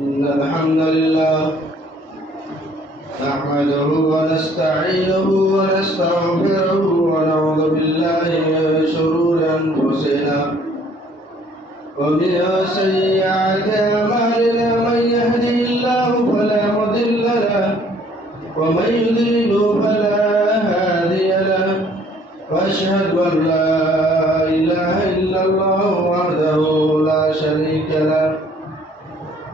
إن الحمد لله نحمده ونستعينه ونستغفره ونعوذ بالله من شرور أنفسنا ومن سيئات أعمالنا من يهده الله فلا مضل له ومن يضلل فلا هادي له وأشهد أن لا إله إلا الله وحده لا شريك له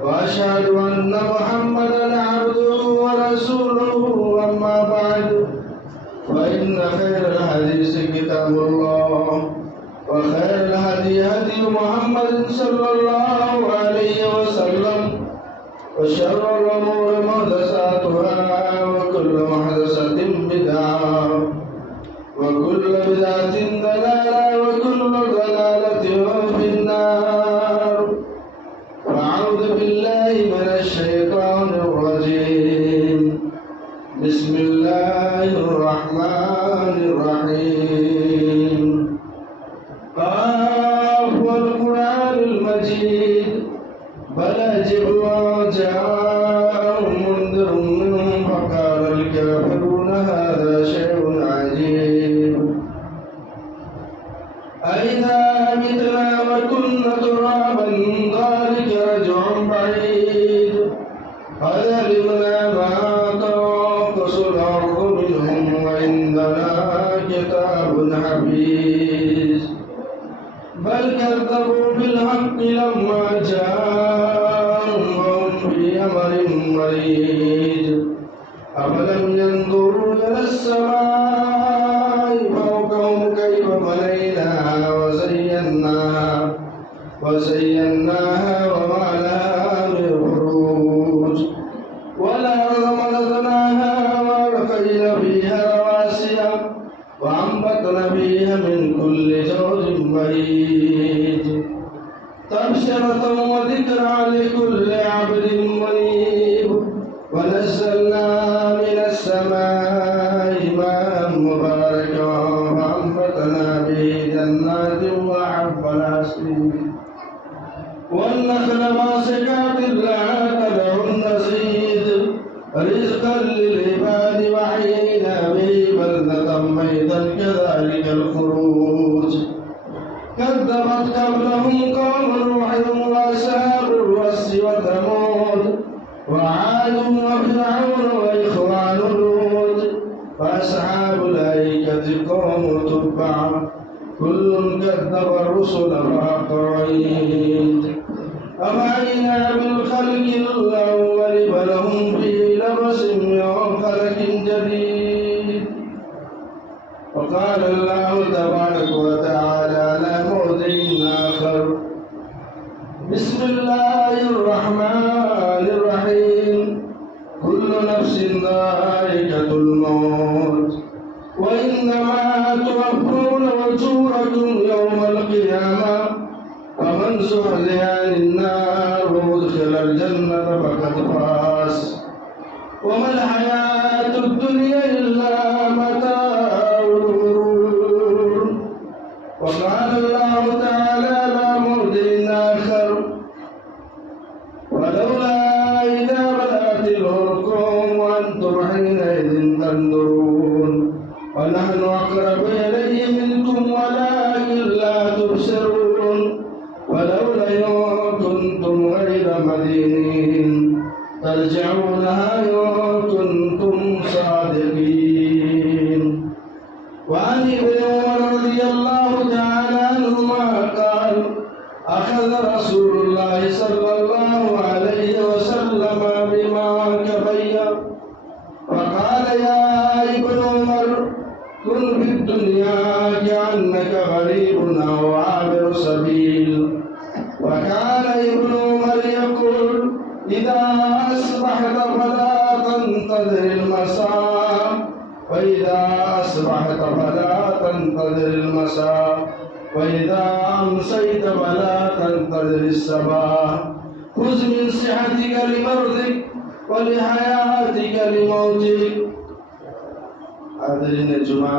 وأشهد أن محمدا عبده ورسوله أما بعد فإن خير الحديث كتاب الله وخير الهدي هدي محمد صلى الله عليه وسلم وشر الأمور محدثاتها وكل محدثة بدعة وكل بدعة ضلالة وكل ضلالة في النار وأعوذ بالله من الشيطان الرجيم بسم الله الرحمن الرحيم قاف والقرآن المجيد بل عجبوا جاءهم منذر منهم فقال الكافرون هذا شيء عجيب أئذا متنا وكنا ترابا ذلك رجع بعيد قد علمنا ما تنقص الأرض منهم وعندنا كتاب حفيظ بل كذبوا بالحق لما جاءهم وهم في أمر مريج أفلم ينظروا إلى السماء فوقهم كيف بنيناها وزيناها وما لها من فروج والأرض مددناها وألقينا فيها رواسي وأنبتنا فيها من كل زوج بهيج تبصرة وذكرى لكل عبد منيب ونزلنا من السماء ماء مباركا فأنبتنا به جنات وحب الحصيد والنخل باسقات لها طلع نضيد رزقا للعباد وحيينا به بلدة ميتا كذلك الخروج كذبت قبلهم قوم نوح وأصحاب الرس وثمود وعاد وفرعون وإخوان لوط وأصحاب الأيكة قوم تبع كل كذب الرسل فحق وعيد أفعينا بالخلق الأول بل هم في لبس من خلق جديد وقال الله تبارك وتعالى على موضع آخر بسم الله الرحمن الرحيم كل نفس ذائقة الموت وإنما توفون أجوركم يوم القيامة ومن زحزح عن النار وأدخل الجنة فقد فاز وما الحياة الدنيا إلا متاع الغرور وقال الله تعالى على موضع آخر ولولا إذا بلغت الحلقوم وأنتم حينئذ تنظرون ونحن أقرب إليه منكم ولكن لا تبصرون ولولا إن كنتم غير مدينين ترجعونها إن كنتم صادقين وعن ابن عمر رضي الله تعالى عنهما قال أخذ رسول الله صلى الله عليه وسلم بما كفي فقال يا ابن عمر كن في الدنيا كأنك غريب أو عابر سبيل وكان ابن عمر يقول إذا أصبحت فلا تنتظر المساء وإذا أصبحت فلا تنتظر المساء وإذا أمسيت فلا تنتظر الصباح خذ من صحتك لمرضك ولحياتك لموتك. حاضرین جمعہ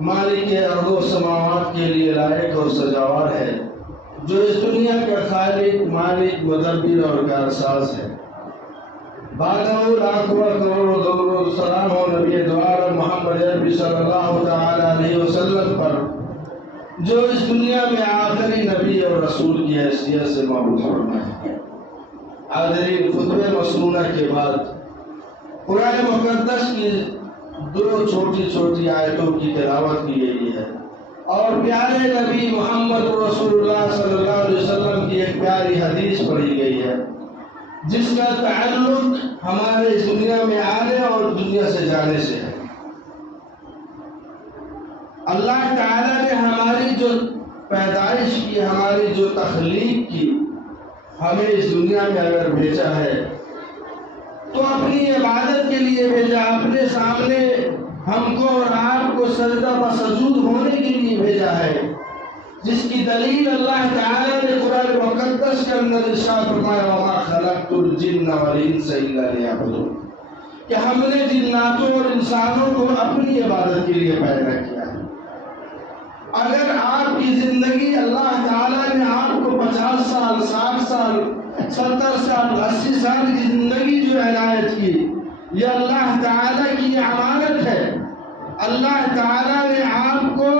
مالک ارض و سماوات کے لیے لائق اور سزاوار ہے، جو اس دنیا کا خالق، مالک، مدبر اور کارساز ہے۔ بعدہ لاکھوں کروڑوں درود و سلام ہو نبی دوار محمد عربی صلی اللہ تعالی علیہ وسلم پر، جو اس دنیا میں آخری نبی اور رسول کی حیثیت سے مبعوث فرمائے۔ حاضرین، خطبہ مسنونہ کے بعد قرآن مقدس کی 2 چھوٹی چھوٹی آیتوں کی تلاوت کی گئی ہے اور پیارے نبی محمد رسول اللہ صلی اللہ علیہ وسلم کی ایک پیاری حدیث پڑھی گئی ہے، جس کا تعلق ہمارے اس دنیا میں آنے اور دنیا سے جانے سے ہے۔ اللہ تعالیٰ نے ہماری جو پیدائش کی، ہماری جو تخلیق کی، ہمیں اس دنیا میں اگر بھیجا ہے تو اپنی عبادت کے لیے بھیجا، اپنے سامنے ہم کو اور آپ کو سجدہ و سجود ہونے کے لیے بھیجا ہے، جس کی دلیل اللہ تعالیٰ نے قرآن مقدس کے اندر ارشاد فرمایا وَمَا خَلَقْتُ الْجِنَّ وَالْإِنسَ إِلَّا لِيَعْبُدُونِ، کہ ہم نے جناتوں اور انسانوں کو اپنی عبادت کے لیے پیدا کیا ہے۔ اگر آپ کی زندگی اللہ تعالیٰ نے آپ کو 50 سال، 60 سال، 70 سال، 80 سال کی زندگی جو عنایت کی، یہ اللہ تعالیٰ کی امانت ہے۔ اللہ تعالیٰ نے آپ کو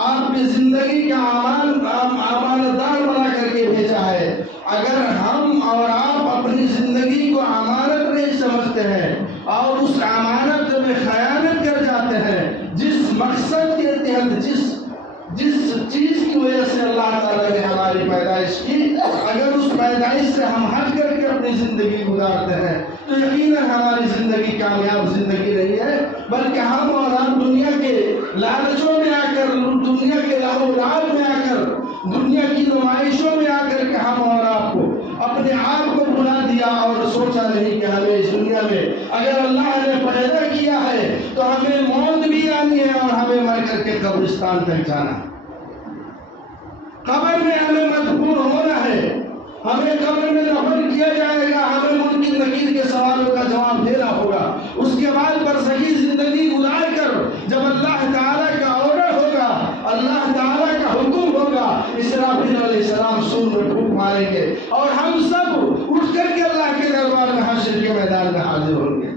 آپ کی زندگی کا امانت دار بنا کر کے بھیجا ہے۔ اگر ہم اور آپ اپنی زندگی کو امانت نہیں سمجھتے ہیں اور اس امانت میں خیانت کر جاتے ہیں، جس مقصد کے تحت، جس چیز کی وجہ سے اللہ تعالیٰ نے ہماری پیدائش کی، اگر اس پیدائش سے ہم ہٹ کر کے اپنی زندگی گزارتے ہیں تو یقیناً ہماری زندگی کامیاب زندگی نہیں ہے، بلکہ ہم اور آپ دنیا کے لالچوں میں آ کر، دنیا کے لہو و لعب میں آ کر، دنیا کی نمائشوں میں آ کر کے ہم اور آپ کو اپنے آپ کو بھلا دیا اور سوچا نہیں کہ ہمیں اس دنیا میں اگر اللہ نے پیدا کیا ہے تو ہمیں موت بھی آنی ہے اور ہمیں مر کر کے قبرستان تک جانا ہے، قبر میں ہمیں مدفون ہونا ہے، ہمیں قبر میں دفن کیا جائے گا، ہمیں منکر نکیر کے سوالوں کا جواب دینا ہوگا۔ اس کے بعد برزخی زندگی گزار کر جب اللہ تعالیٰ کا آرڈر ہوگا، اللہ تعالیٰ کا حکم ہوگا، اسرافیل علیہ السلام سور میں پھونک ماریں گے اور ہم سب اٹھ کر کے اللہ کے دربار میں حشر کے میدان میں حاضر ہوں گے۔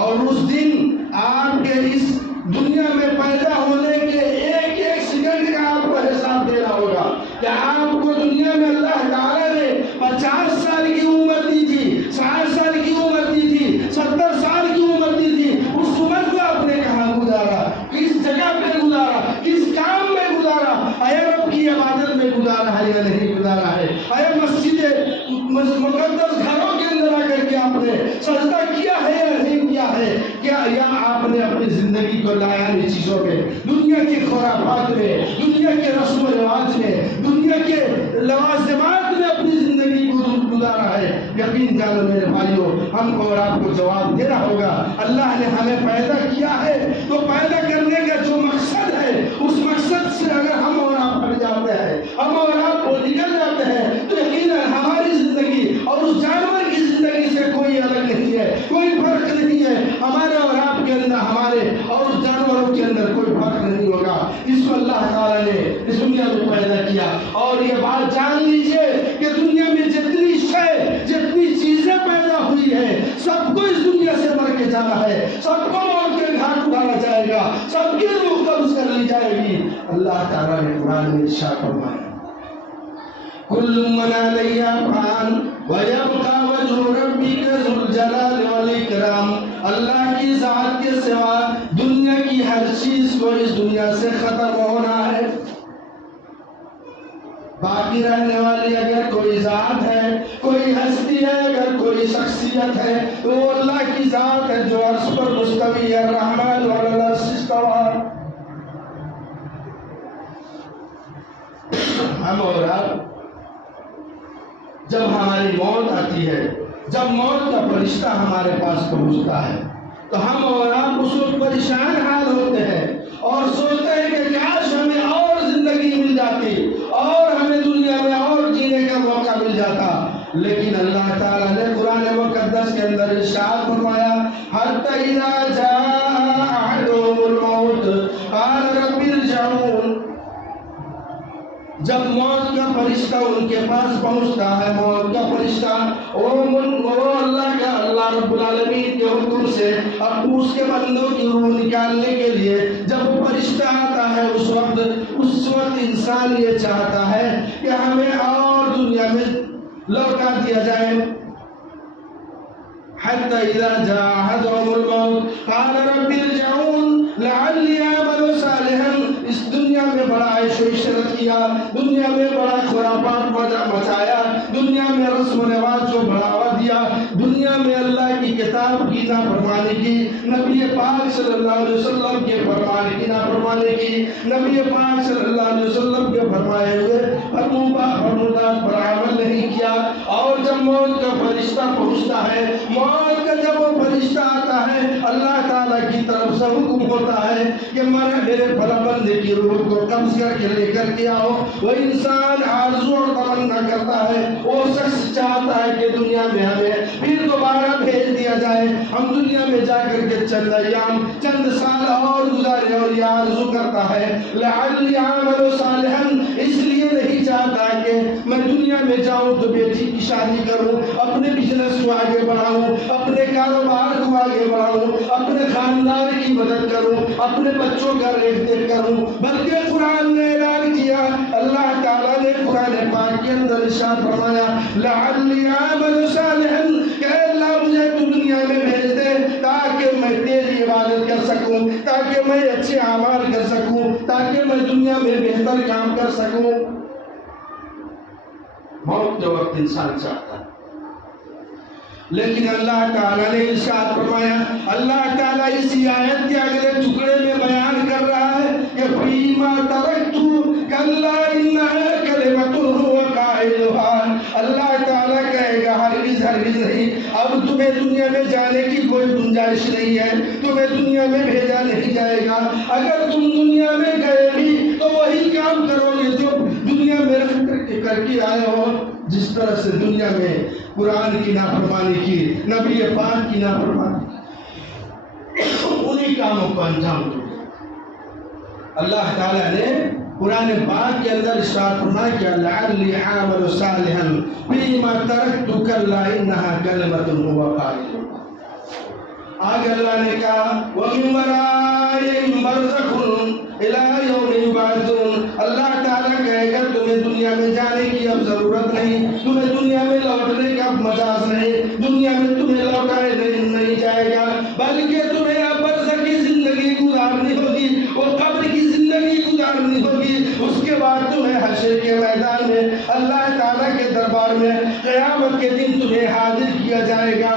اور اس دن آپ کے اس دنیا میں پیدا ہونے کے ایک ایک سیکنڈ کا آپ کو حساب دینا ہوگا کہ آپ کو دنیا میں اللہ تعالیٰ نے 50 سال کی عمر دی تھی، 60 سال کی عمر دی تھی، 70 سال کی عمر دی تھی، اس عمر کو آپ نے کہاں گزارا، کس جگہ پہ گزارا، کس کام میں گزارا، اے رب کی عبادت میں گزارا ہے یا نہیں گزارا ہے، اے مسجد مقدس گھروں کے اندر آ کر کے آپ نے سجدہ کیا ہے یا نہیں کیا ہے، کیا یا آپ نے اپنی زندگی کو لایانی چیزوں میں، دنیا کے خرافات میں، دنیا کے رسم و رواج میں، دنیا کے لوازمات میں اپنی زندگی کو گزارا ہے۔ یقین جانو میرے بھائیوں، ہم کو اور آپ کو جواب دینا ہوگا۔ اللہ نے ہمیں پیدا کیا ہے تو پیدا کرنے کا جو مقصد ہے، اس مقصد سے اگر ہم اور آپ ہٹ جاتے ہیں، ہم اور آپ کو نکل جاتے ہیں تو یقیناً ہماری زندگی اور اس جانور کی زندگی سے کوئی الگ نہیں ہے، کوئی فرق نہیں ہے۔ ہمارے اور آپ کے اندر، ہمارے اور اس جانوروں کے اندر کوئی فرق نہیں ہوگا۔ اس کو اللہ تعالیٰ نے اس دنیا میں پیدا کیا اور یہ بات جان لیجئے کہ دنیا میں جتنی شے، جتنی چیزیں پیدا ہوئی ہیں، سب کو اس دنیا سے مر کے جانا ہے، سب کو موت کے گھاٹ اتارا جائے گا، سب کی روح قبض کر لی جائے گی۔ اللہ تعالیٰ نے قرآن میں ارشاد فرمایا کل من علیہا فان ویبقى وجہ ربک ذو الجلال والاکرام، اللہ کی ذات کے سوا دنیا کی ہر چیز کو اس دنیا سے ختم ہونا ہے۔ باقی رہنے والی اگر کوئی ذات ہے، کوئی ہستی ہے، اگر کوئی شخصیت ہے تو وہ اللہ کی ذات ہے جو عرش پر مستوی ہے، الرحمن علی العرش استوی۔ ہم اور آپ جب ہماری موت آتی ہے، جب موت کا فرشتہ ہمارے پاس پہنچتا ہے تو ہم اور آپ اس وقت پریشان حال ہوتے ہیں اور سوچتے ہیں کہ کاش ہمیں اور زندگی مل جاتی اور ہمیں دنیا میں اور جینے کا موقع مل جاتا، لیکن اللہ تعالیٰ نے قرآن مقدس کے اندر ارشاد فرمایا حتى إذا جاء أحدهم الموت قال رب ارجعون. جب موت کا فرشتہ ان کے پاس پہنچتا ہے، موت کا فرشتہ اللہ رب العالمین کے حکم سے اب اس کے بندوں کی روح نکالنے کے لیے جب وہ فرشتہ آتا ہے، اس وقت انسان یہ چاہتا ہے کہ ہمیں اور دنیا میں لوٹا دیا جائے. حتى إذا جاء أحدهم الموت قال رب ارجعون لعلی اعمل صالحا. اس دنیا میں بڑا عیش و عشرت کیا، دنیا میں بڑا خرافات مچایا، دنیا میں رسم و رواج کو بڑھاوا دیا، دنیا میں اللہ کی کتاب کی نافرمانی کی، نبی پاک صلی اللہ علیہ وسلم کے فرمان کی نافرمانی کی، نبی پاک صلی اللہ علیہ وسلم کے فرمائے ہوئے فرمودات پر عمل نہیں کیا. اور جب موت کا فرشتہ پہنچتا ہے، موت کا جب وہ فرشتہ آتا ہے، اللہ تعالیٰ کی طرف سے حکم ہوتا ہے کہ میرے بھلا بندے کی روح کو قبض کر کے لے کر کے آؤ. وہ انسان آرزو اور تمنا کرتا ہے، وہ شخص چاہتا ہے کہ دنیا میں ہمیں پھر دوبارہ بھیج دیا جائے، ہم دنیا میں جا کر کے چند ایام چند سال اور گزارے. اور یہ آرزو کرتا ہے لعلی اعمل صالحا، اس لیے نہیں چاہتا کہ میں دنیا میں جاؤں تو بیٹی کی شادی کروں، اپنے بزنس کو آگے بڑھاؤں، اپنے کاروبار کو آگے بڑھاؤں، اپنے خاندان کی مدد کروں، اپنے بچوں کا دیکھ ریکھ کروں. بلکہ قرآن نے اعلان کیا، اللہ تعالیٰ نے قرآن پاک کے اندر ارشاد فرمایا لعلی اعمل صالحا، کہ اللہ مجھے تو دنیا میں بھیج دے تاکہ میں تیری عبادت کر سکوں، تاکہ میں اچھے اعمال کر سکوں، تاکہ میں دنیا میں بہتر کام کر سکوں. موت کے وقت انسان چاہتا ہے، لیکن اللہ تعالیٰ نے ارشاد فرمایا، اللہ تعالیٰ اسی آیت کے اگلے ٹکڑے میں بیان کر رہا ہے کہ فیما ترکت کلا انہا کلمۃ هو قائلها. اللہ تعالیٰ کہے گا ہرگز ہرگز نہیں، اب تمہیں دنیا میں جانے کی کوئی گنجائش نہیں ہے، تمہیں دنیا میں بھیجا نہیں جائے گا. اگر تم دنیا میں گئے بھی تو وہی کام کرو گے جو دنیا میں کر کے آئے ہو. جس طرح سے دنیا میں قرآن کی نافرمانی کی، نبی پاک کی نافرمانی کی، انہی کاموں کو انجام دو. اللہ تعالیٰ نے قرآن پاک کے اندر ارشاد فرمایا کہ لعلی اعمل صالحا فیما ترکت کلا انہا کلمۃ هو قائلها. آگے اللہ نے کہا وَمِن وَرَائِهِمْ بَرْزَخٌ إِلَىٰ يَوْمِ يُبْعَثُونَ. اللہ تعالیٰ کہے گا تمہیں دنیا میں جانے کی اب ضرورت نہیں، تمہیں دنیا میں لوٹنے کا اب مجاز نہیں، دنیا میں تمہیں لوٹائے نہیں جائے گا، بلکہ تمہیں اب برزخ کی زندگی گزارنی ہوگی، وہ قبر کی زندگی گزارنی ہوگی. اس کے بعد تمہیں حشر کے میدان میں اللہ تعالیٰ کے دربار میں قیامت کے دن تمہیں حاضر کیا جائے گا.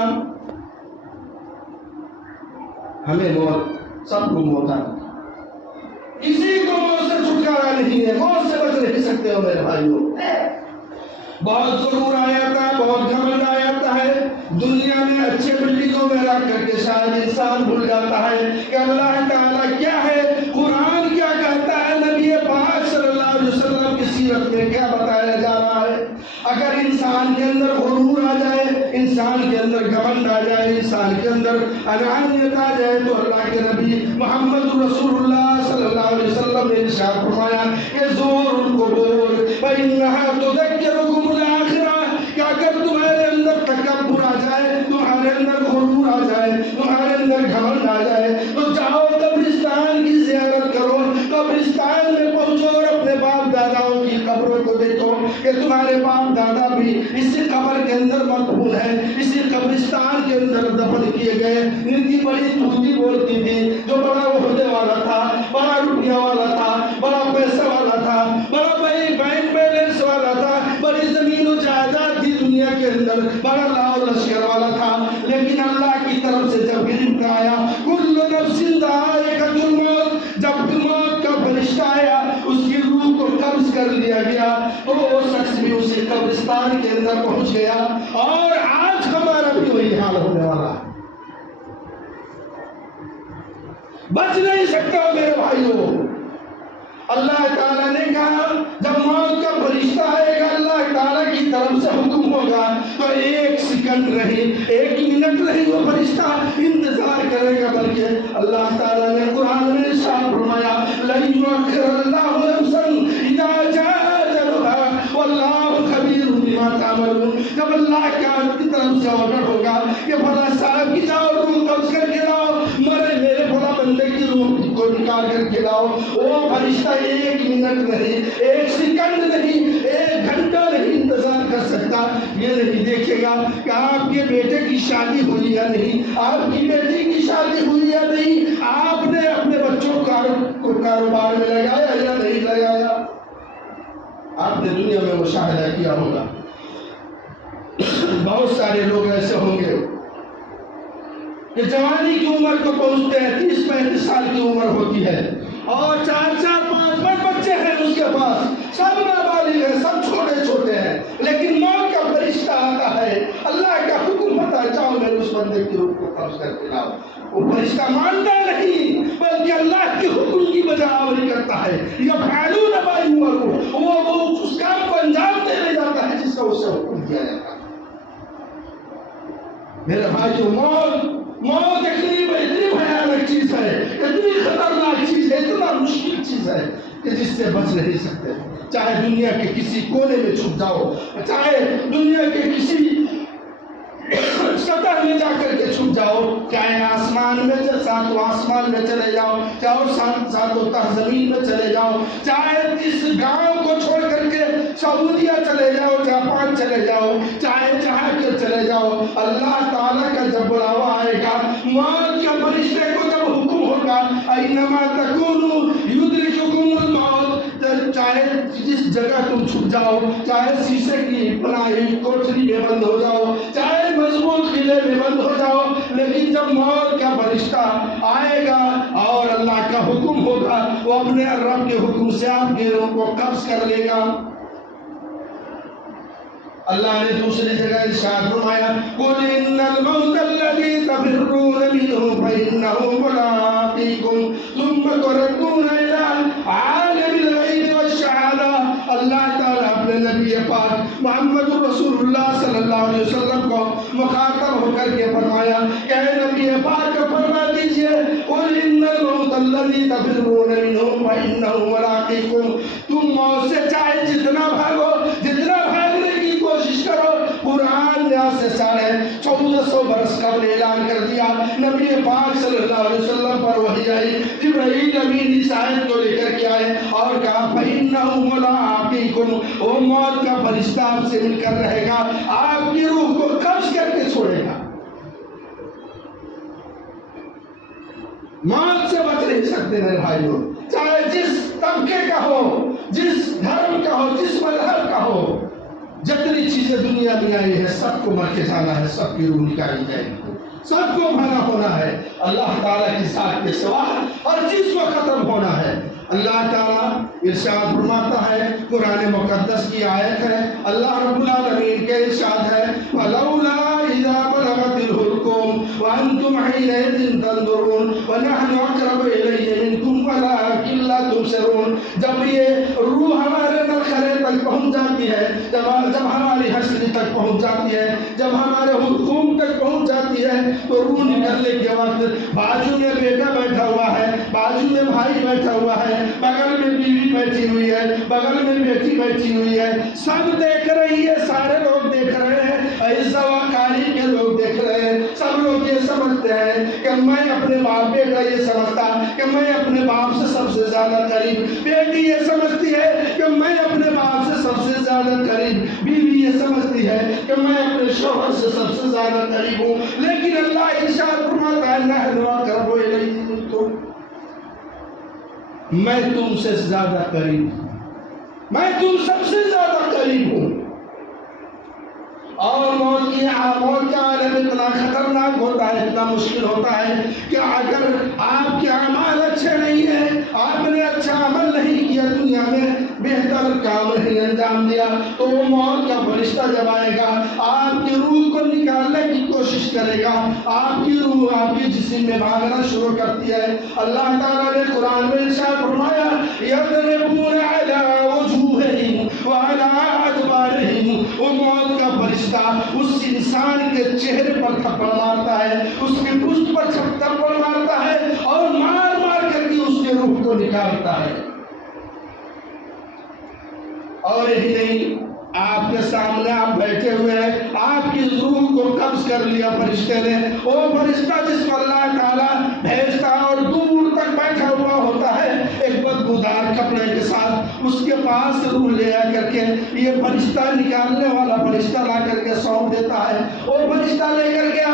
ہمیں موت، سب کو موت آتی، کسی کو موت سے چھٹکارا نہیں ہے، موت سے بچ نہیں سکتے ہو میرے بھائیوں. بہت غرور آ جاتا ہے، بہت گھمنڈ آ جاتا ہے، دنیا میں اچھے بلڈنگوں میں رکھ کر کے شاید انسان بھول جاتا ہے کہ اللہ تعالیٰ کیا ہے، قرآن کیا کہتا ہے، نبی پاک صلی اللہ علیہ وسلم کی سیرت میں کیا بتایا جا رہا ہے. اگر انسان کے اندر غرور آ جائے، انسان کے اندر گھمنڈ آ جائے، انسان کے اندر انانیت آ جائے، تو اللہ کے نبی محمد رسول اللہ صلی اللہ علیہ وسلم نے ارشاد فرمایا کہ زور القبور فإنها تذکرکم الآخرہ، کہ اگر تمہارے اندر تکبر آ جائے، تمہارے اندر غرور آ جائے، تمہارے اندر گھمنڈ آ جائے، تو جاؤ قبرستان کی زیارت کرو، قبرستان میں پہنچو اور اپنے باپ داداؤں کی قبروں کو دیکھو کہ تمہارے باپ دادا بھی اسی قبر کے اندر مدفون ہے، اسی قبرستان کے اندر دفن کیے گئے. ان کی بڑی توتی بولتی تھی، جو بڑا عہدے والا تھا، بڑا روپیہ والا تھا، بڑا پیسہ والا تھا، بڑا بینک بیلنس والا تھا، بڑی زمین و جائیداد تھی دنیا کے اندر، بڑا لاؤ لشکر والا تھا. لیکن اللہ کی طرف سے جب علم آیا کل نفس ذائقۃ الموت، جب موت کا فرشتہ آیا اس کی روح کو قبض کر لیا گیا، تو وہ شخص بھی اسی قبرستان کے اندر پہنچ گیا. اور آج ہمارا بھی وہی حال ہونے والا ہے، بچ نہیں سکتا میرے بھائیوں. اللہ تعالیٰ نے کہا جب موت کا فرشتہ آئے گا، اللہ تعالیٰ کی طرف سے حکم ہوگا، تو ایک سیکنڈ نہیں، ایک منٹ نہیں، وہ فرشتہ انتظار سے آرڈر ہوگا کہ فلاں صاحب کی جاؤ روح قبض کر کے لاؤ، مرے میرے فلاں بندے کی روح کو نکال کر کے لاؤ، وہ فرشتہ 1 منٹ نہیں، 1 سیکنڈ نہیں، 1 گھنٹہ نہیں انتظار کر سکتا۔ یہ نہیں دیکھے گا کہ آپ کے بیٹے کی شادی ہوئی یا نہیں، آپ کی بیٹی کی شادی ہوئی یا نہیں، آپ نے اپنے بچوں کو کاروبار میں لگایا یا نہیں لگایا۔ آپ نے دنیا میں مشاہدہ کیا ہوگا، بہت سارے لوگ ایسے ہوں گے کہ جوانی کی عمر کو پہنچتے ہیں، 30-35 سال کی عمر ہوتی ہے اور 4-4 5 بچے ہیں اس کے پاس، سب نابالغ ہیں، سب چھوٹے چھوٹے ہیں، لیکن موت کا فرشتہ آتا ہے، اللہ کا حکم ہوتا ہے جاؤ میرے اس بندے کی روح کو قبض کر کے لاؤ۔ وہ فرشتہ مانتا نہیں بلکہ اللہ کے حکم کی بجا آوری کرتا ہے، یفعلون ما یؤمرون، وہ اس کام کو انجام دینے جاتا ہے جس کا اسے حکم دیا جاتا ہے۔ میرے بھائیو، موت اتنی بھیانک چیز ہے، اتنی خطرناک چیز ہے، اتنا مشکل چیز ہے کہ جس سے بچ نہیں سکتے، چاہے دنیا کے کسی کونے میں چھپ جاؤ، چاہے دنیا کے کسی سطح میں جا کر کے چھپ جاؤ، چاہے آسمان میں ساتوں آسمان میں چلے جاؤ، چاہے ساتوں تہ زمین میں چلے جاؤ، چاہے اس گاؤں کو چھوڑ کر کے سعودیہ چلے جاؤ، جاپان چلے جاؤ، چاہے جہاں کے چلے جاؤ، اللہ تعالیٰ کا جب بلاوا آئے گا، موت کے فرشتے کو جب حکم ہوگا اینما تکونوا یدرککم الموت، چاہے جس جگہ تم چھپ جاؤ، چاہے شیشے کی بنائی کوٹری میں بند ہو جاؤ، چاہے مضبوط قلعے میں بند ہو جاؤ، لیکن جب موت کا فرشتہ آئے گا اور اللہ کا حکم ہوگا، وہ اپنے رب کے حکم سے آپ کے روح کو قبض کر لے گا۔ اللہ نے دوسری جگہ ارشاد فرمایا قل ان الموت الذي تفرون منه فانه ملاقيكم ثم تردون الى عالم الغیب والشہادہ۔ اللہ تعالیٰ اپنے نبی پاک محمد رسول اللہ صلی اللہ علیہ وسلم کو مخاطب ہو کر کے فرمایا کہ اے نبی پاک فرما دیجئے قل ان الموت الذي تفرون منه فانه ملاقيكم، تم موت سے چاہے جتنا بھاگو، جتنا بھاگنے کی کوشش کرو، قرآن نے آج سے 1450 برس قبل اعلان کر دیا، نبی پاک صلی اللہ علیہ وسلم پر وحی آئی، جبرائیل امین اس آیت کو لے کر کے آئے اور کہا فَإِنَّهُ مُلَاقِيكُمْ، وہ موت کا فرشتہ آپ سے مل کر رہے گا، آپ کی روح کو قبض کر کے چھوڑے گا۔ موت سے بچ نہیں سکتے میرے بھائیوں، چاہے جس طبقے کا ہو، جس دھرم کا ہو، جس مذہب کا ہو، جتنی چیزیں دنیا میں آئی ہے سب کو مر کے جانا ہے، سب کی روح نکالی جائے گی، سب کو بھانا ہونا ہے، اللہ تعالیٰ کی ذات کے سوا ہر چیز کو ختم ہونا ہے۔ اللہ تعالیٰ ارشاد فرماتا ہے، قرآن مقدس کی آیت ہے، اللہ رب العالمین کے ارشاد ہے فَلَوْلَا إِذَا بَلَغَتِ الْحُلْقُمْ وَأَنْتُمْ حِينَئِذٍ تَنظُرُونَ وَنَحْنُ أَقْرَبُ إِلَيْهِ مِنْكُمْ وَلَكِنْ لَا تُبْصِرُونَ۔ جب یہ روح ہمارے نخرے تک پہنچ جاتی ہے، جب ہماری ہستی تک پہنچ جاتی ہے، جب ہمارے حلقوم تک پہنچ جاتی ہے تو روح نکلنے کے وقت بازو میں بیٹا بیٹھا ہوا ہے، بازو میں بھائی بیٹھا ہوا ہے، بغل میں بیوی بیٹھی ہوئی ہے، بغل میں بیٹی بیٹھی ہوئی ہے، سب دیکھ رہی ہے، سارے لوگ دیکھ رہے ہیں، ایسا وقاری کے لوگ دیکھ رہے ہیں، سب لوگ یہ سمجھتے ہیں کہ میں اپنے باپ، بیٹا یہ سمجھتا کہ میں اپنے باپ سے سب سے زیادہ قریب، بیٹی یہ سمجھتی ہے کہ میں اپنے باپ سے سب سے زیادہ قریب، بیوی یہ سمجھتی ہے کہ میں اپنے شوہر سے سب سے زیادہ قریب ہوں، لیکن اللہ ارشاد فرماتا ہے نحن اقرب الیہ منکم، میں تم سے زیادہ قریب ہوں، میں تم سب سے زیادہ قریب ہوں۔ اور موت کا عالم اتنا خطرناک ہوتا ہے، اتنا مشکل ہوتا ہے کہ اگر آپ کے اعمال اچھے نہیں ہیں، آپ نے اچھا عمل نہیں کیا، دنیا میں بہتر کام نہیں انجام دیا، تو وہ موت کا فرشتہ جب آئے گا آپ کی روح کو نکالنے کی کوشش کرے گا، آپ کی روح آپ کے جسم میں بھاگنا شروع کرتی ہے۔ اللہ تعالیٰ نے قرآن میں ارشاد فرمایا یضربون علی وجوہہم وعلی ادبارہم، وہ موت کا فرشتہ اس انسان کے چہرے پر تھپڑ مارتا ہے، اس کے پشت پر تھپڑ مارتا ہے اور مار مار کر کے اس کے روح کو نکالتا ہے۔ اور یہی نہیں، آپ کے سامنے آپ بیٹھے ہوئے ہیں، آپ کی روح کو قبض کر لیا فرشتے نے، وہ فرشتہ جس کو اللہ تعالیٰ بھیجتا ہے اور دور تک بیٹھا ہوا ہوتا ہے ایک بدبودار کپڑے کے ساتھ، اس کے پاس روح لے آ کر کے یہ فرشتہ نکالنے والا فرشتہ لا کر کے سونپ دیتا ہے، وہ فرشتہ لے کر کے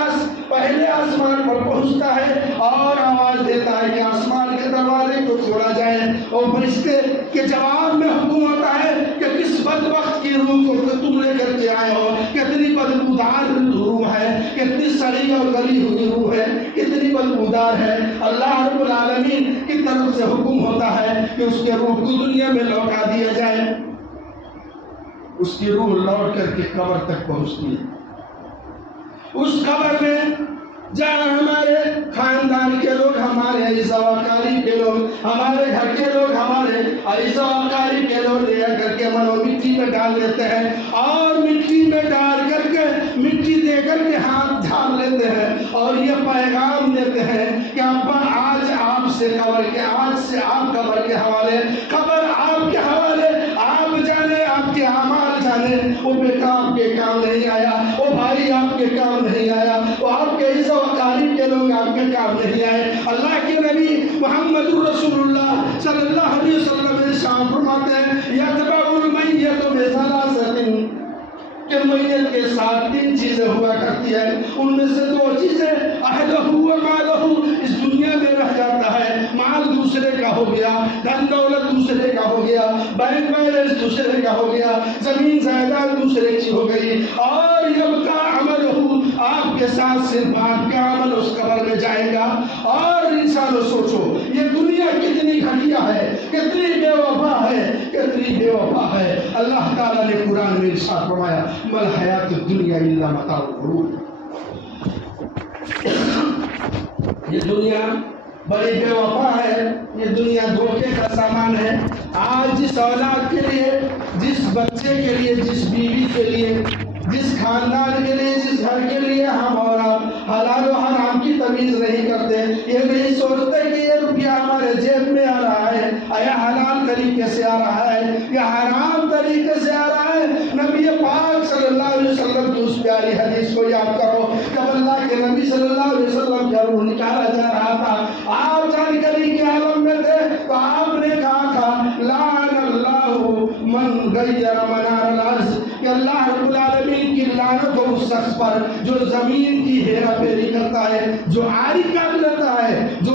پہلے آسمان پر پہنچتا ہے اور آواز دیتا ہے کہ آسمان کے دروازے کو کھولا جائے، اور فرشتے کے جواب میں حکم ہوتا ہے کہ کس بدبخت کی روح کو تم لے کر کے آئے ہو، کتنی بدبودار روح ہے، کتنی سڑی اور گلی ہوئی روح ہے، کتنی بدبودار ہے۔ اللہ رب العالمین کی طرف سے حکم ہوتا ہے کہ اس کے روح کو دنیا میں لوٹا دیا جائے۔ اس کی روح لوٹ کر کے قبر تک پہنچتی ہے، اس قبر میں جہاں ہمارے خاندان کے لوگ، ہمارے عزیزہ و اقارب کے لوگ، ہمارے گھر کے لوگ، ہمارے عزیزہ و اقارب کے لوگ لے کر کے مٹی میں ڈال دیتے ہیں، اور مٹی میں ڈال کر کے مٹی دے کر کے ہاتھ جھاڑ لیتے ہیں اور یہ پیغام دیتے ہیں کہ ابا آج آپ سے قبر کے، آج سے آپ قبر کے حوالے، قبر آپ کے حوالے، آپ جانے، آپ کے اعمال جانے، وہ بیٹا آپ کے کام نہیں آیا، وہ بھائی آپ کے کام نہیں آیا، وہ آپ کے عزیزہ و اقارب کے لوگ آپ کے کام نہیں آئے۔ اللہ کے نبی محمد رسول اللہ صلی اللہ علیہ وسلم ارشاد فرماتے ہیں یتبع المیت بثلاثۃ، کہ میت کے ساتھ 3 چیزیں ہوا کرتی ہے، ان میں سے 2 چیزیں اہلہ و مالہ، اس دنیا میں رہ جاتا ہے، مال دوسرے کا ہو گیا، دھن دولت دوسرے کا ہو گیا، بینک بیلنس دوسرے کا ہو گیا، زمین جائیداد دوسرے کی ہو گئی، اور یبقی عملہ، آپ کے ساتھ صرف آپ کا عمل اس قبر میں جائے گا۔ اور انسانوں سوچو یہ دنیا کتنی گھٹیا ہے، کتنی بے وفا ہے، کتنی بے وفا ہے۔ اللہ تعالیٰ نے قرآن میں ارشاد فرمایا مل حیات الدنیا الا متاع الغرور، یہ دنیا بڑی بے وفا ہے، یہ دنیا دھوکے کا سامان ہے۔ آج جس اولاد کے لیے، جس بچے کے لیے، جس بیوی کے لیے، جس خاندان کے لیے، جس گھر کے لیے ہم اور آپ حلال و حرام کی تمیز نہیں کرتے، یہ نہیں سوچتے کہ یہ روپیہ ہمارے جیب میں آ رہا ہے یا حلال طریقے سے آ رہا ہے یا حرام طریقے سے آ رہا ہے۔ نبی پاک صلی اللہ علیہ وسلم کی اس پیاری حدیث کو یاد کرو، جب اللہ کے نبی صلی اللہ علیہ وسلم کا روح نکالا جا رہا تھا، آپ جانکاری کے عالم میں تھے، تو آپ نے کہا تھا لعن اللہ من غیر منار الارض، کہ اللہ رب العالمین کی لعنت ہو اس شخص پر جو زمین کی ہیرا پھیری کرتا ہے، جو آری کاٹ لیتا ہے، جو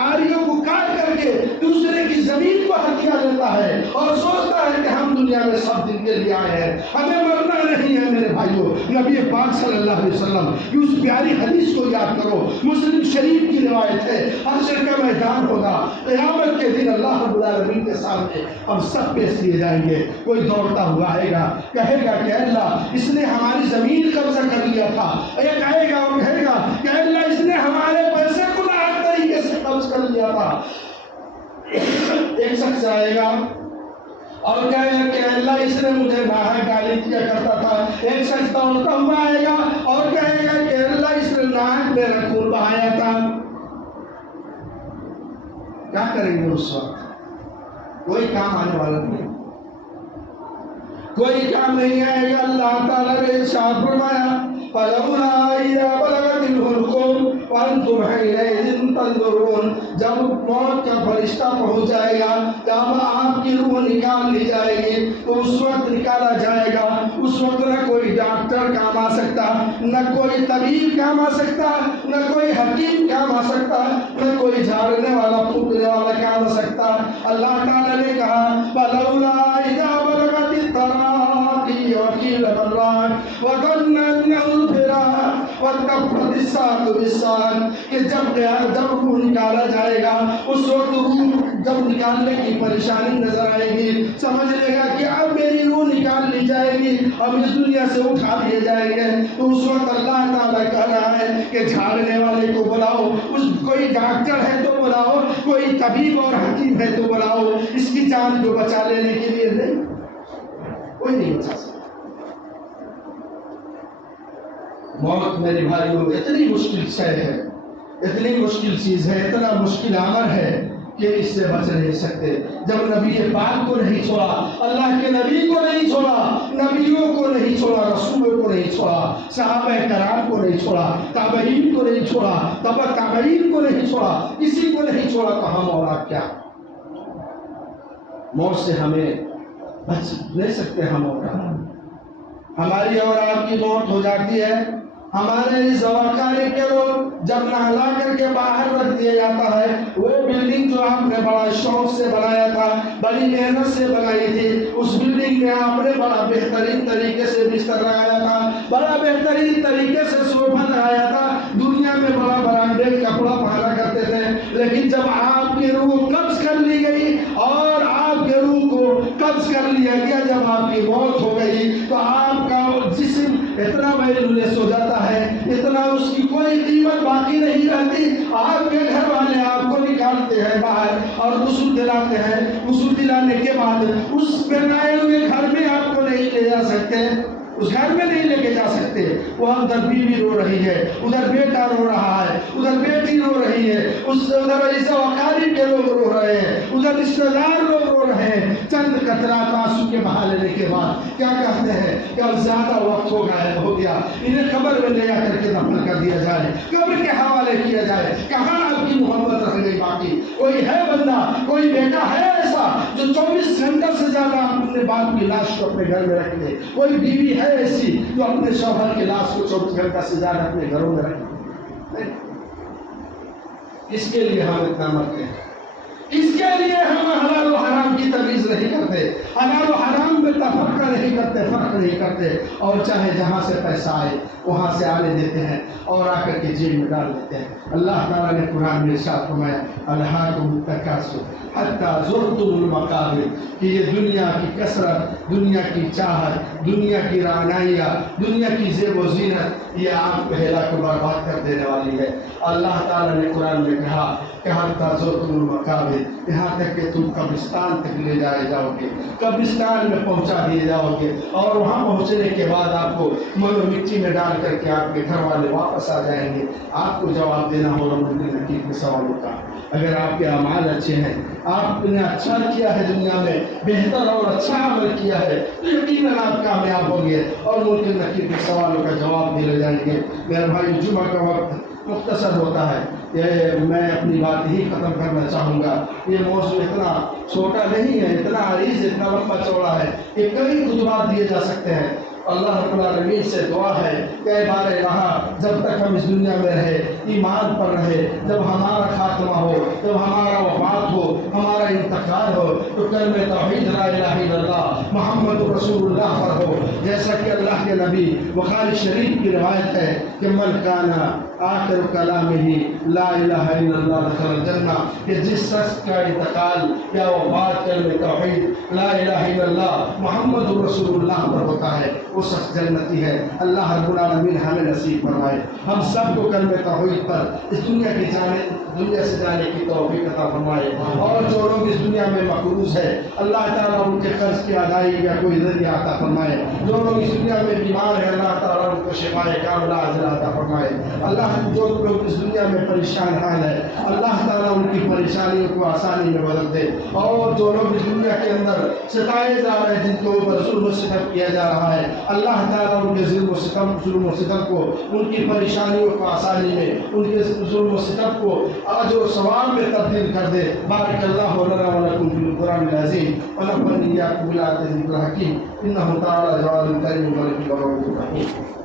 آریوں کو کاٹ کر کے دوسرے کی زمین کو ہتھیا لیتا ہے اور سوچتا ہے کہ ہم دنیا میں سب دن کے لیے آئے ہیں، ہمیں مرنا نہیں ہے۔ میرے بھائیوں، نبی پاک صلی اللہ علیہ وسلم کی اس پیاری حدیث کو یاد کرو، مسلم شریف کی روایت ہے، حشر کا میدان ہوگا، قیامت کے دن اللہ رب العالمین کے سامنے ہم سب پیش کیے جائیں گے۔ کوئی دوڑتا ہوا آئے گا، کہے گا کہ اللہ اس نے ہماری زمین قبضہ کر لیا تھا، ایک آئے گا اور کہے گا کہ اللہ اس نے ہمارے پیسے کو ناحق طریقے سے قبض کر لیا تھا۔ ایک شخص آئے گا اور کہے گا کہ اللہ اس نے مجھے ناحق گالی دیا کرتا تھا۔ ایک شخص دوڑتا ہوا آئے گا اور کہے گا کہ اللہ اس نے ناحق میرا خون بہایا تھا۔ کیا کریں گے اس وقت؟ کوئی کام آنے والا نہیں، کوئی کام نہیں آئے گا۔ اللہ تعالیٰ نے ارشاد فرمایا فَلَوْلَا إِذَا بَلَغَتِ الْحُلْقُومَ وَأَنْتُمْ حِينَئِذٍ تَنظُرُونَ، جب موت کا فرشتہ پہنچ جائے گا، جب آپ کی روح نکال لی جائے گی، تو اس وقت نکالا جائے گا، اس وقت نہ کوئی ڈاکٹر کام آ سکتا، نہ کوئی طبیب کام آ سکتا، نہ کوئی حکیم کام آ سکتا، نہ کوئی جھاڑنے والا پھونکنے والا کام آ سکتا۔ اللہ تعالیٰ نے کہا فَلَوْلَا إِذَا بَلَغَتِ التَّرَاقِيَ وَقِيلَ مَنْ رَاقٍ وَظَنَّ أَنَّهُ الْفِرَاقُ وَالتَّفَّتِ السَّاقُ بِالسَّاقِ، کہ جب روح نکالا جائے گا، اس وقت روح جب نکالنے کی پریشانی نظر آئے گی، سمجھ لے گا کہ اب میری روح نکال لی جائے گی، اب اس دنیا سے اٹھا لیے جائیں گے۔ تو اس وقت اللہ تعالیٰ کہہ رہا ہے کہ جھاڑنے والے کو بلاؤ، کوئی ڈاکٹر ہے تو بلاؤ، کوئی طبیب اور حکیم ہے تو بلاؤ، اس کی جان کو بچا لینے کے لیے نہیں، کوئی نہیں بچا سکتا۔ موت میری بھائیوں اتنی مشکل شے ہے، اتنی مشکل چیز ہے، اتنا مشکل عمل ہے کہ اس سے بچ نہیں سکتے. جب نبی پاک کو نہیں چھوڑا، اللہ کے نبی کو نہیں چھوڑا، نبیوں کو نہیں چھوڑا، رسولوں کو نہیں چھوڑا، صحابہ کرام کو نہیں چھوڑا، تابعین کو نہیں چھوڑا، تبع تابعین کو نہیں چھوڑا، کسی کو نہیں چھوڑا، تو ہم اور آپ کیا؟ موت سے ہمیں بچ نہیں سکتے. ہم اور آپ، ہماری اور آپ کی موت ہو جاتی ہے. ہمارے اس وقارے کے لوگ جب نہلا کر کے باہر رکھ دیا جاتا ہے، وہ بلڈنگ جو آپ نے بڑا شوق سے بنایا تھا، بڑی محنت سے بنائی تھی، اس بلڈنگ میں آپ نے بڑا بہترین طریقے سے بستر لگایا تھا، بڑا بہترین طریقے سے صوفہ لگایا تھا، دنیا میں بڑا برانڈیڈ کپڑا پہنا کرتے تھے. لیکن جب آپ کی روح قبض کر لی گئی اور آپ کے روح کو قبض کر لیا گیا، جب آپ کی موت ہو گئی، تو آپ کا جسم اتنا ویلولیس ہو جاتا ہے، اتنا اس کی کوئی قیمت باقی نہیں رہتی. آپ کے گھر والے آپ کو نکالتے ہیں باہر اور غسل دلاتے ہیں. غسل دلانے کے بعد اس بنائے ہوئے گھر میں آپ کو نہیں لے جا سکتے، اس گھر میں نہیں لے کے جا سکتے. وہ ادھر بیوی رو رہی ہے، ادھر بیٹا رو رہا ہے، ادھر بیٹی رو رہی ہے، ادھر عزت وقاری کے لوگ رو رہے ہیں، ادھر رشتہ دار لوگ رو رہے ہیں. چند قطرات آنسو کے بہا لینے کے بعد کیا کہتے ہیں کہ اب زیادہ وقت ہو گیا، انہیں قبر میں لے جا کر کے دفن کر دیا جائے، قبر کے حوالے کیا جائے. کہاں آپ کی محبت رہ گئی باقی؟ کوئی ہے بندہ، کوئی بیٹا ہے ایسا جو 24 گھنٹے سے زیادہ اپنے باپ کی لاش کو اپنے گھر میں رکھ دے؟ کوئی بیوی ہے ایسی جو اپنے شوہر کی لاش کو 24 گھنٹہ سے زیادہ اپنے گھروں میں رکھے؟ اس کے لیے ہم اتنا مرتے ہیں، اس کے لیے ہم حلال و حرام کی تمیز نہیں کرتے، حلال و حرام میں تفرقہ نہیں کرتے، فرق نہیں کرتے، اور چاہے جہاں سے پیسہ آئے وہاں سے آنے دیتے ہیں اور آ کر کے جیب میں ڈال دیتے ہیں. اللہ تعالیٰ نے قرآن میں ارشاد فرمایا الہاکم التکاثر حتی زرتم المقابر، کہ یہ دنیا کی کثرت، دنیا کی چاہت، دنیا کی رعنائیاں، دنیا کی زیب و زینت، یہ آپ کو ہلاک کو برباد کر دینے والی ہے. اللہ تعالیٰ نے قرآن میں کہا کہ حتی زرتم المقابر، یہاں تک کہ تم قبرستان تک لے جائے جاؤ گے، قبرستان میں پہنچا دیے جاؤ گے، اور وہاں پہنچنے کے بعد آپ کو منو مٹی میں ڈال کر کے آپ کے گھر والے واپس آ جائیں گے. آپ کو جواب دینا ہوگا ممکن نکیر کے سوالوں کا. اگر آپ کے اعمال اچھے ہیں، آپ نے اچھا کیا ہے، دنیا میں بہتر اور اچھا عمل کیا ہے، تو یقیناً آپ کامیاب ہوں گے اور ممکن نکیر کے سوالوں کا جواب دے جائیں گے. میرے بھائی، جمعہ کا وقت مختصر ہوتا ہے، یہ میں اپنی بات ہی ختم کرنا چاہوں گا. یہ موضوع اتنا چھوٹا نہیں ہے، اتنا عریض، اتنا لمبا چوڑا ہے کہ کئی خطبات دیے جا سکتے ہیں. اللہ رب العالمین سے دعا ہے کہ اے بار رہا، جب تک ہم اس دنیا میں رہے، ایمان پر رہے، جب ہمارا خاتمہ ہو، جب ہمارا وفات ہو، ہمارا انتقال ہو، تو کلمہ توحید لا الہ الا اللہ محمد رسول اللہ پر ہو. جیسا کہ اللہ کے نبی بخاری شریف کی روایت ہے کہ من کانا آخر کلامہ لا الہ الا اللہ دخل الجنہ، کہ جس شخص کا انتقال یا وفات کلمہ توحید لا الہ الا اللہ محمد رسول اللہ پر ہوتا ہے، وہ شخص جنتی ہے. اللہ رب العالمین ہمیں نصیب فرمائے، ہم سب کو کلمہ توحید پر اس دنیا سے جانے کی توفیق عطا فرمائے. اور جو لوگ اس دنیا میں مقروض ہے، اللہ تعالیٰ ان کے قرض کی ادائیگی کا کوئی ذریعہ عطا فرمائے. جو لوگ اس دنیا میں بیمار ہیں، اللہ تعالیٰ ان کو شفائے کاملہ عاجلہ عطا فرمائے. اللہ جو لوگ اس دنیا میں پریشان حال ہے، اللہ تعالیٰ ان کی پریشانیوں کو آسانی میں بدل دے. اور جو لوگ اس دنیا کے اندر ستائے جا رہے ہیں، جن کے اوپر ظلم و ستم کیا جا رہا ہے، اللہ تعالیٰ ان کے ظلم و ستم کو، ان کی پریشانیوں کو آسانی میں، ان کے ظلم و ستم کو اجر و ثواب میں تبدیل کر دے. بارک اللہ لنا و لکم فی القرآن العظیم ونفعنی ایاکم بالآیات الحکیم انہ تعالی جواد کریم ملک الرحیم.